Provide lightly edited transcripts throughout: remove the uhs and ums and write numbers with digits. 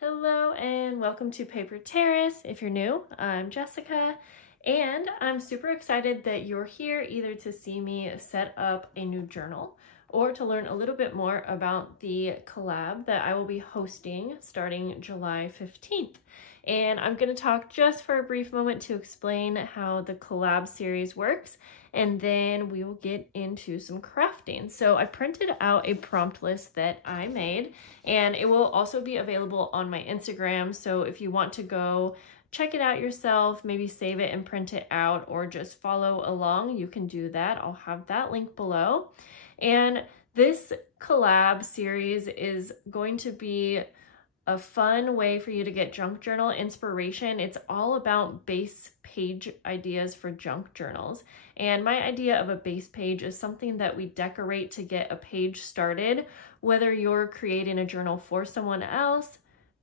Hello and welcome to Paper Terrace. If you're new, I'm Jessica and I'm super excited that you're here either to see me set up a new journal or to learn a little bit more about the collab that I will be hosting starting July 15th. And I'm going to talk just for a brief moment to explain how the collab series works, and then we will get into some crafting. So I printed out a prompt list that I made, and it will also be available on my Instagram. So if you want to go check it out yourself, maybe save it and print it out, or just follow along, you can do that. I'll have that link below. And this collab series is going to be a fun way for you to get junk journal inspiration. It's all about base page ideas for junk journals. And my idea of a base page is something that we decorate to get a page started, whether you're creating a journal for someone else,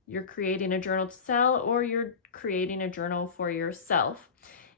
you're creating a journal to sell, or you're creating a journal for yourself.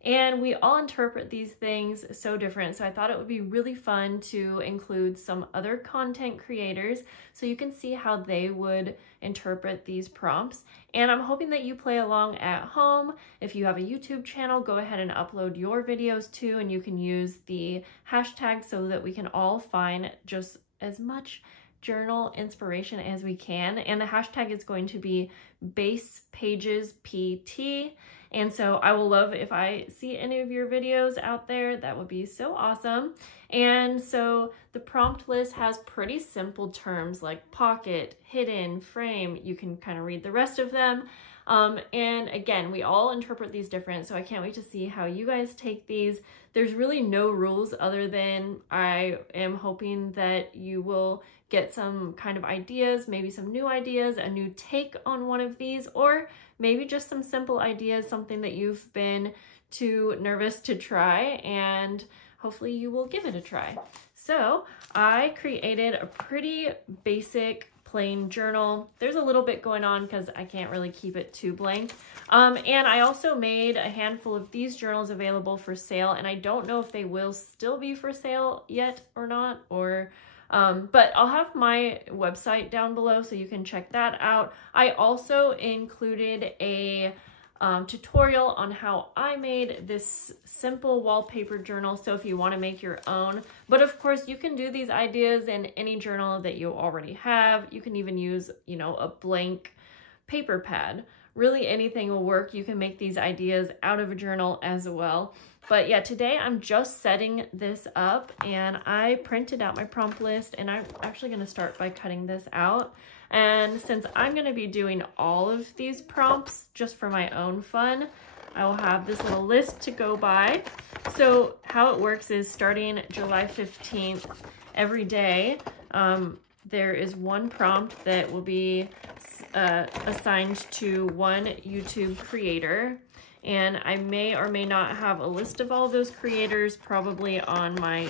And we all interpret these things so different, so I thought it would be really fun to include some other content creators so you can see how they would interpret these prompts. And I'm hoping that you play along at home. If you have a YouTube channel, go ahead and upload your videos too, and you can use the hashtag so that we can all find just as much journal inspiration as we can. And the hashtag is going to be base pages PT. And so I will love if I see any of your videos out there. That would be so awesome. And so the prompt list has pretty simple terms like pocket, hidden, frame. You can kind of read the rest of them. And again, we all interpret these different, so I can't wait to see how you guys take these. There's really no rules other than I am hoping that you will get some kind of ideas, maybe some new ideas, a new take on one of these, or maybe just some simple ideas, something that you've been too nervous to try, and hopefully you will give it a try. So I created a pretty basic plain journal. There's a little bit going on because I can't really keep it too blank. And I also made a handful of these journals available for sale, and I don't know if they will still be for sale yet or not, or but I'll have my website down below so you can check that out. I also included a tutorial on how I made this simple wallpaper journal, so if you want to make your own. But of course you can do these ideas in any journal that you already have. You can even use, a blank paper pad. Really anything will work. You can make these ideas out of a journal as well. But yeah, today I'm just setting this up, and I printed out my prompt list, and I'm actually going to start by cutting this out. And since I'm going to be doing all of these prompts just for my own fun, I will have this little list to go by. So how it works is starting July 15th, every day, there is one prompt that will be assigned to one YouTube creator. And I may or may not have a list of all those creators probably on my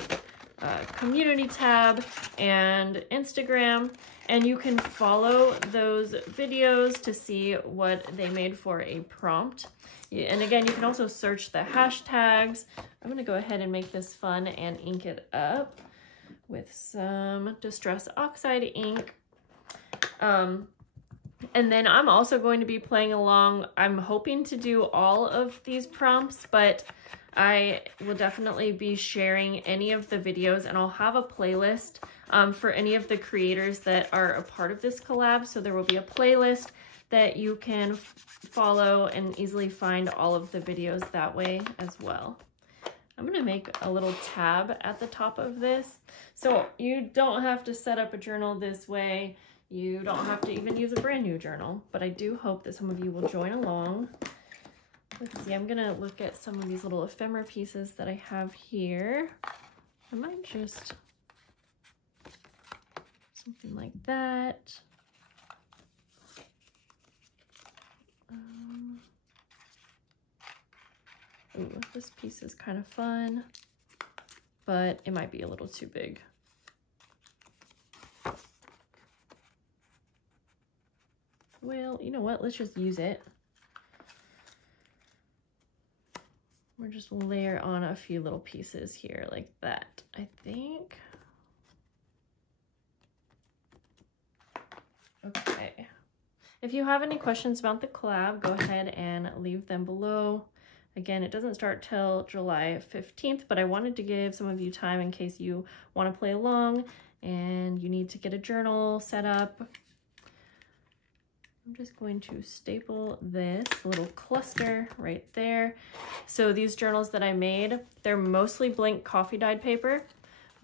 community tab and Instagram, and you can follow those videos to see what they made for a prompt. And again, you can also search the hashtags. I'm going to go ahead and make this fun and ink it up with some Distress Oxide ink. And then I'm also going to be playing along. I'm hoping to do all of these prompts, but I will definitely be sharing any of the videos, and I'll have a playlist for any of the creators that are a part of this collab. So there will be a playlist that you can follow and easily find all of the videos that way as well. I'm going to make a little tab at the top of this, so you don't have to set up a journal this way. You don't have to even use a brand new journal, but I do hope that some of you will join along. Let's see, I'm gonna look at some of these little ephemera pieces that I have here. I might just, something like that. Ooh, this piece is kind of fun, but it might be a little too big. Well, you know what? Let's just use it. We're just layer on a few little pieces here like that, I think. Okay. If you have any questions about the collab, go ahead and leave them below. Again, it doesn't start till July 15th, but I wanted to give some of you time in case you want to play along and you need to get a journal set up. I'm just going to staple this little cluster right there. So these journals that I made, they're mostly blank coffee dyed paper,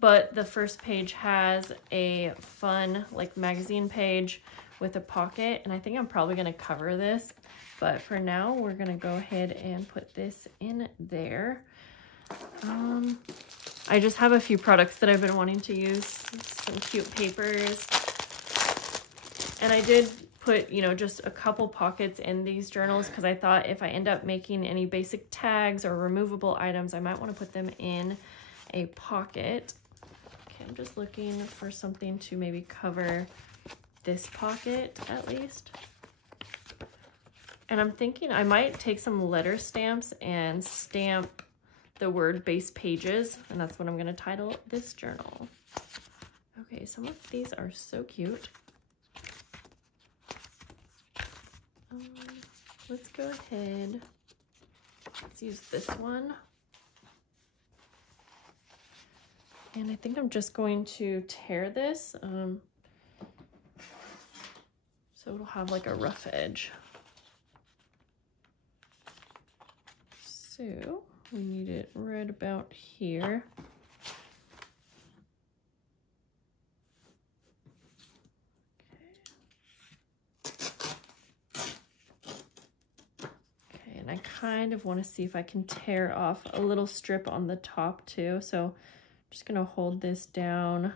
but the first page has a fun like magazine page with a pocket, and I think I'm probably going to cover this, but for now we're going to go ahead and put this in there. I just have a few products that I've been wanting to use, some cute papers, and I did put, you know, just a couple pockets in these journals because I thought if I end up making any basic tags or removable items, I might want to put them in a pocket. Okay, I'm just looking for something to maybe cover this pocket at least. And I'm thinking I might take some letter stamps and stamp the word base pages, and that's what I'm going to title this journal. Okay, some of these are so cute. Let's go ahead, let's use this one. And I think I'm just going to tear this so it'll have like a rough edge. So we need it right about here. I kind of want to see if I can tear off a little strip on the top too. So I'm just going to hold this down.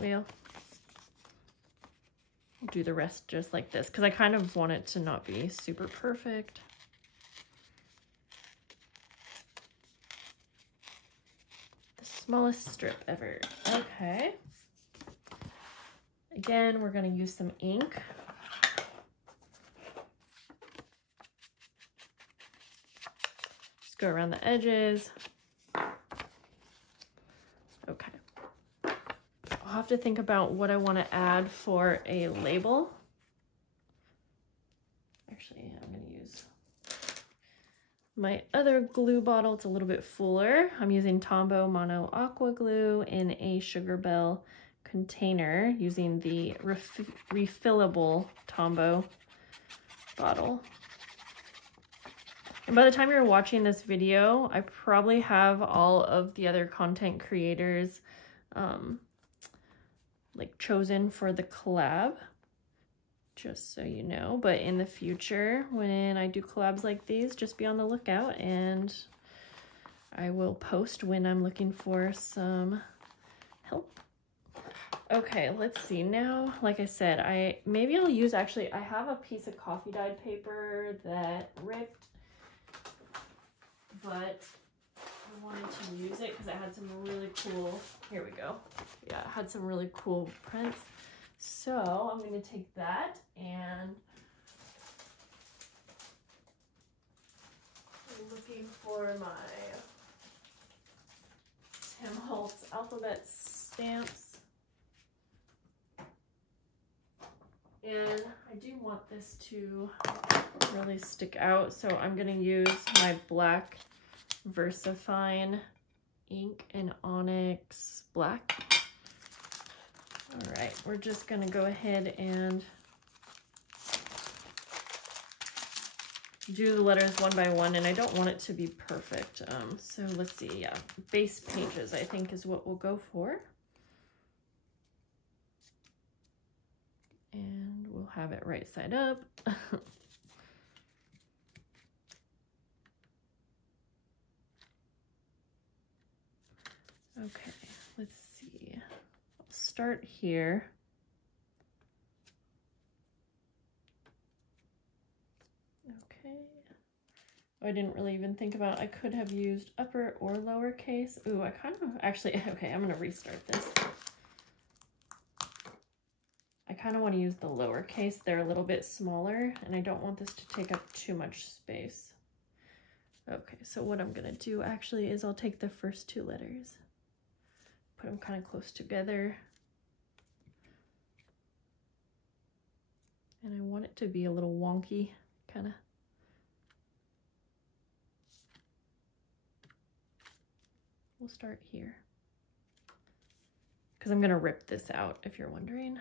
Well, I'll do the rest just like this because I kind of want it to not be super perfect. The smallest strip ever. Okay. Again, we're going to use some ink. Just go around the edges. Okay. I'll have to think about what I want to add for a label. Actually, I'm going to use my other glue bottle. It's a little bit fuller. I'm using Tombow Mono Aqua Glue in a Sugar Bell container using the refillable Tombow bottle. And by the time you're watching this video, I probably have all of the other content creators like chosen for the collab, just so you know. But in the future, when I do collabs like these, just be on the lookout and I will post when I'm looking for some help. Okay, let's see now. Like I said, maybe I'll use, actually, I have a piece of coffee dyed paper that ripped, but I wanted to use it because it had some really cool, here we go. Yeah, it had some really cool prints. So I'm going to take that and I'm looking for my Tim Holtz alphabet stamps. And I do want this to really stick out, so I'm going to use my black VersaFine ink in Onyx Black. All right, we're just going to go ahead and do the letters one by one, and I don't want it to be perfect. So let's see, yeah, base pages I think is what we'll go for. And we'll have it right side up. Okay, let's see. I'll start here. Okay. Oh, I didn't really even think about, I could have used upper or lowercase. Ooh, I kind of, actually, okay, I'm gonna restart this. I kind of want to use the lowercase. They're a little bit smaller, and I don't want this to take up too much space. Okay, so what I'm gonna do actually is I'll take the first two letters, put them kind of close together. And I want it to be a little wonky, kind of. We'll start here. Because I'm going to rip this out, if you're wondering.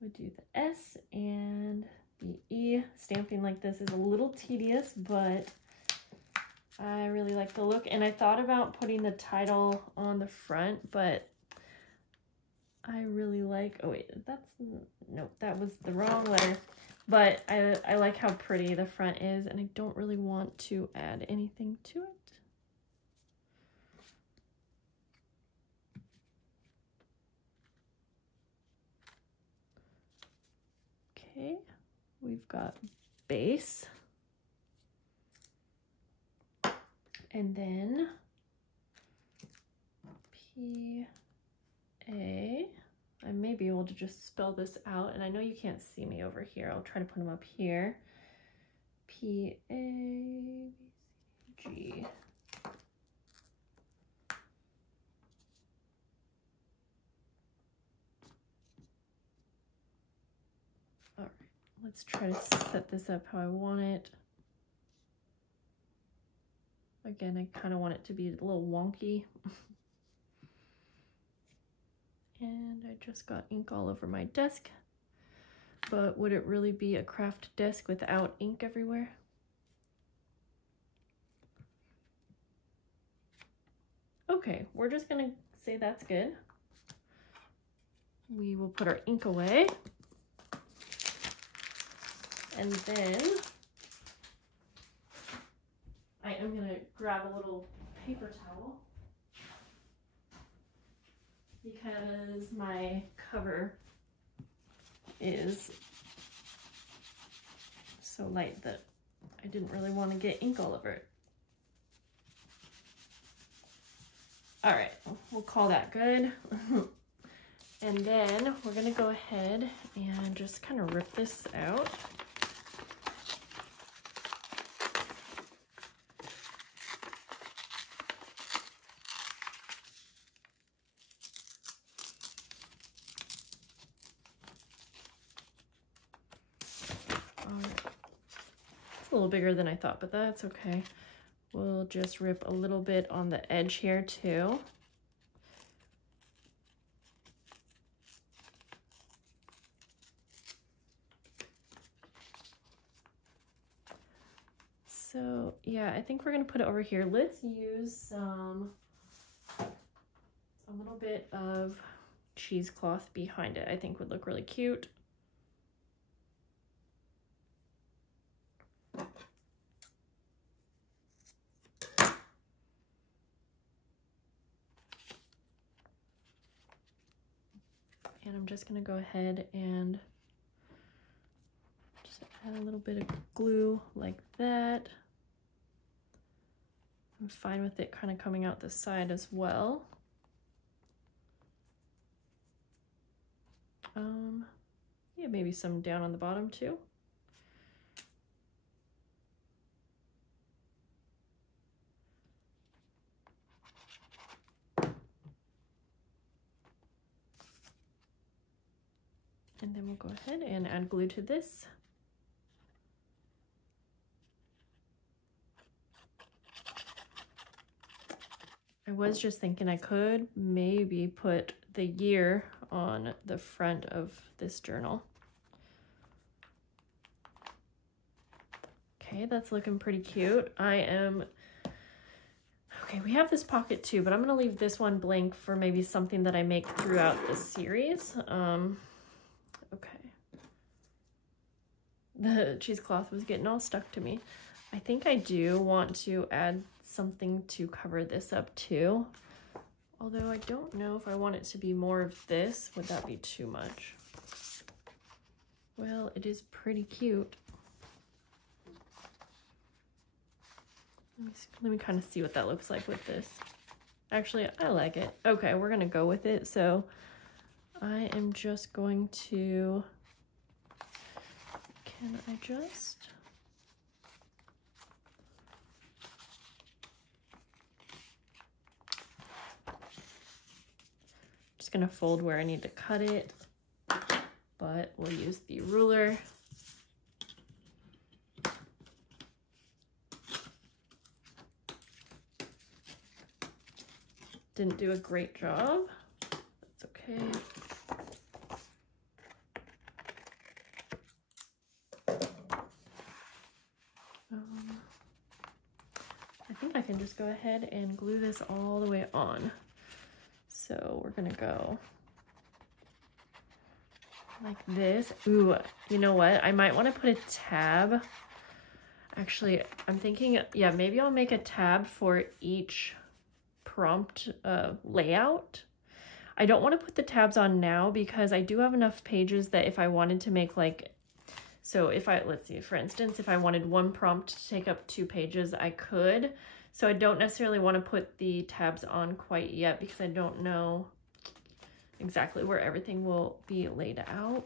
We'll do the S and the E. Stamping like this is a little tedious, but I really like the look. And I thought about putting the title on the front, but I really like, oh wait, that's, nope, that was the wrong letter. But I like how pretty the front is, and I don't really want to add anything to it. Okay, we've got base. And then P-A. I may be able to just spell this out, and I know you can't see me over here. I'll try to put them up here. P-A-G. All right, let's try to set this up how I want it. Again, I kind of want it to be a little wonky. And I just got ink all over my desk. But would it really be a craft desk without ink everywhere? Okay, we're just gonna say that's good. We will put our ink away. And then I am gonna grab a little paper towel because my cover is so light that I didn't really want to get ink all over it. All right, we'll call that good. And then we're gonna go ahead and just kind of rip this out. It's a little bigger than I thought, but that's okay. We'll just rip a little bit on the edge here too. So yeah, I think we're gonna put it over here. Let's use a little bit of cheesecloth behind it. I think would look really cute. And I'm just gonna go ahead and just add a little bit of glue like that. I'm fine with it kind of coming out the side as well. Yeah, maybe some down on the bottom too. And then we'll go ahead and add glue to this. I was just thinking I could maybe put the year on the front of this journal. Okay, that's looking pretty cute. Okay, we have this pocket too, but I'm gonna leave this one blank for maybe something that I make throughout the series. Okay. The cheesecloth was getting all stuck to me. I think I do want to add something to cover this up too. Although I don't know if I want it to be more of this. Would that be too much? Well, it is pretty cute. Let me kind of see what that looks like with this. Actually, I like it. Okay, we're gonna go with it. So I am just going to, can I just, gonna fold where I need to cut it, but we'll use the ruler. Didn't do a great job. That's okay. I think I can just go ahead and glue this all the way on. So we're gonna go like this. Ooh, you know what? I might want to put a tab. Actually, I'm thinking, yeah, maybe I'll make a tab for each prompt layout. I don't want to put the tabs on now because I do have enough pages that if I wanted to make like, so if I, let's see, for instance, if I wanted one prompt to take up 2 pages, I could. So I don't necessarily want to put the tabs on quite yet because I don't know exactly where everything will be laid out.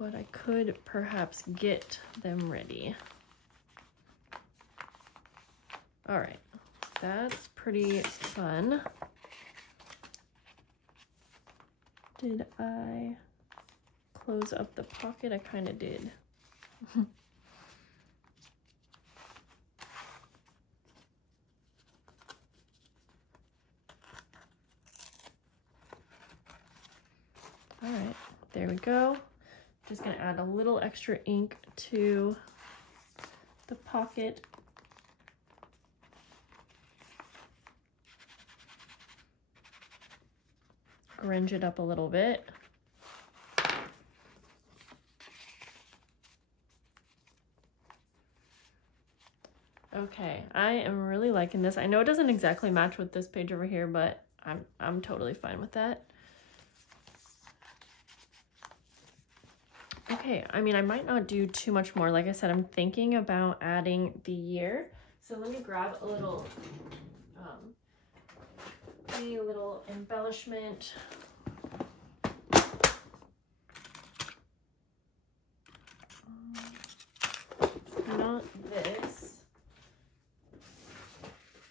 But I could perhaps get them ready. All right, that's pretty fun. Did I close up the pocket? I kind of did. All right, there we go. Just gonna add a little extra ink to the pocket. Grunge it up a little bit. Okay, I am really liking this. I know it doesn't exactly match with this page over here, but I'm totally fine with that. Okay, I mean, I might not do too much more. Like I said, I'm thinking about adding the year. So let me grab a little embellishment. Not this.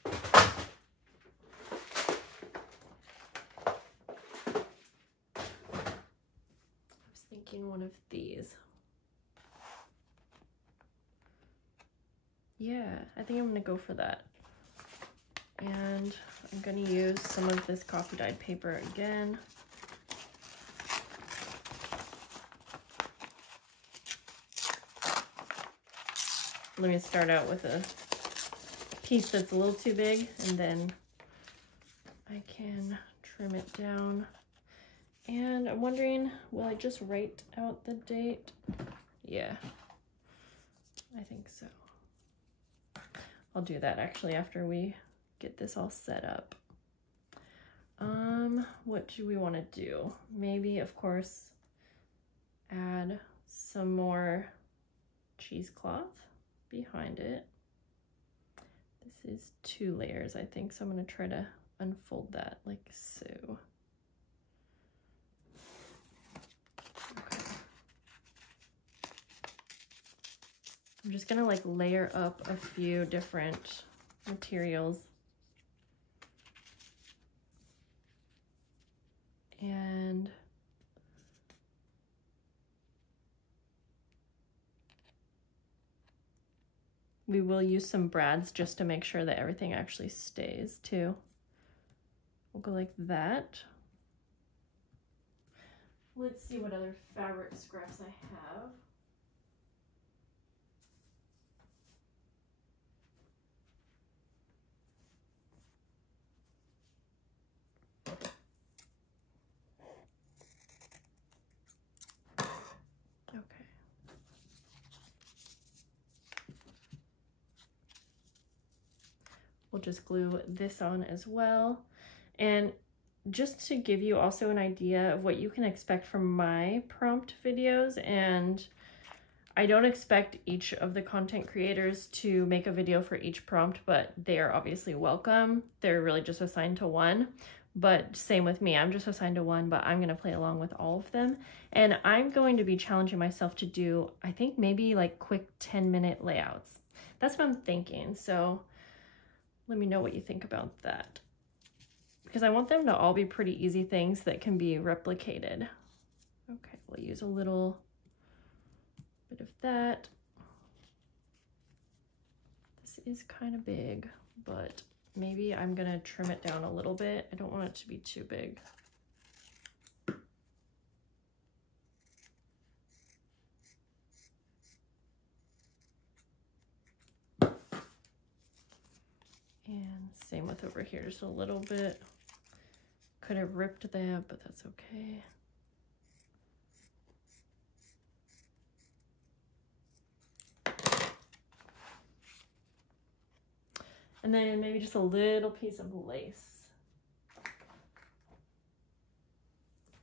I was thinking one of these. Yeah, I think I'm gonna go for that. And I'm gonna use some of this coffee dyed paper again. Let me start out with a piece that's a little too big, and then I can trim it down. And I'm wondering, will I just write out the date? Yeah, I think so. I'll do that actually after we get this all set up. What do we want to do? Maybe, of course, add some more cheesecloth behind it. This is 2 layers, I think, so I'm going to try to unfold that like so. Okay. I'm just going to like layer up a few different materials. And we will use some brads just to make sure that everything actually stays too. We'll go like that. Let's see what other fabric scraps I have. We'll just glue this on as well. And just to give you also an idea of what you can expect from my prompt videos, and I don't expect each of the content creators to make a video for each prompt, but they are obviously welcome. They're really just assigned to one. But same with me, I'm just assigned to one, but I'm going to play along with all of them. And I'm going to be challenging myself to do, I think maybe like quick 10-minute layouts. That's what I'm thinking. So let me know what you think about that. because I want them to all be pretty easy things that can be replicated. Okay, we'll use a little bit of that. This is kind of big, but maybe I'm gonna trim it down a little bit. I don't want it to be too big. And same with over here, just a little bit. Could have ripped that, but that's okay. And then maybe just a little piece of lace. I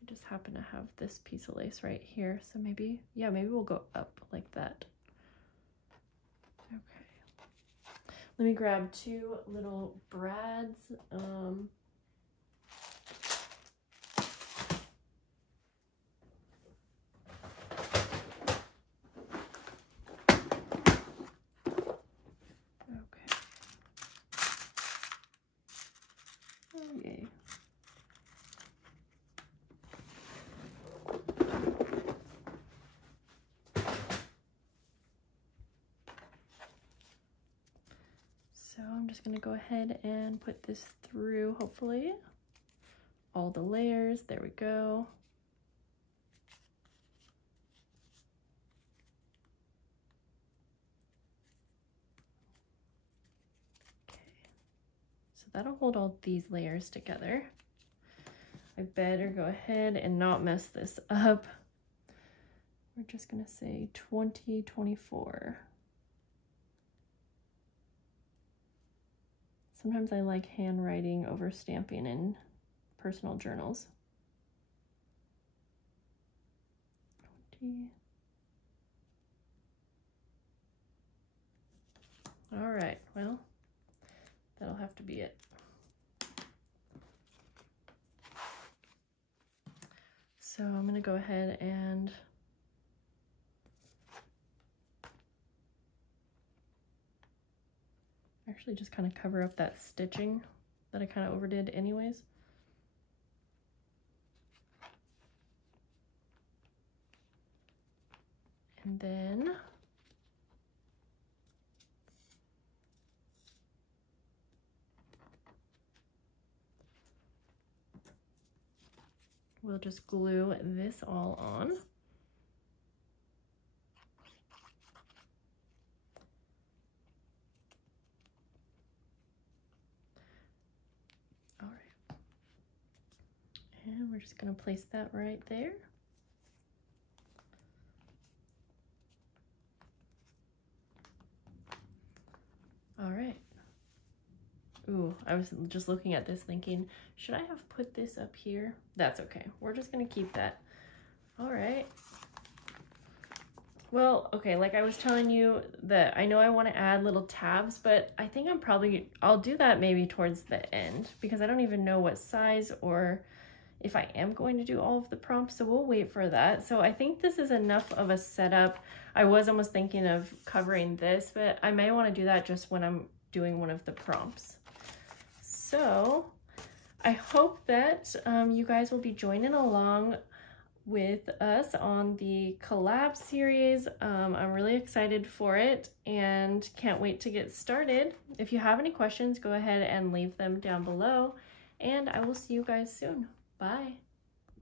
just happen to have this piece of lace right here. So maybe, yeah, maybe we'll go up like that. Okay. Let me grab two little brads. Okay. So I'm just going to go ahead and put this through, hopefully, all the layers. There we go. Okay. So that'll hold all these layers together. I better go ahead and not mess this up. We're just going to say 2024. Sometimes I like handwriting over stamping in personal journals. 20. All right, well, that'll have to be it. So I'm gonna go ahead and actually just kind of cover up that stitching that I kind of overdid anyways. And then we'll just glue this all on. All right. And we're just going to place that right there. All right. Ooh, I was just looking at this thinking, should I have put this up here? That's okay. We're just going to keep that. All right. Well, okay, like I was telling you that I know I want to add little tabs, but I think I'll do that maybe towards the end because I don't even know what size or if I am going to do all of the prompts, so we'll wait for that. So I think this is enough of a setup. I was almost thinking of covering this, but I may want to do that just when I'm doing one of the prompts. So I hope that you guys will be joining along with us on the collab series. I'm really excited for it and can't wait to get started. If you have any questions, go ahead and leave them down below, and I will see you guys soon. Bye.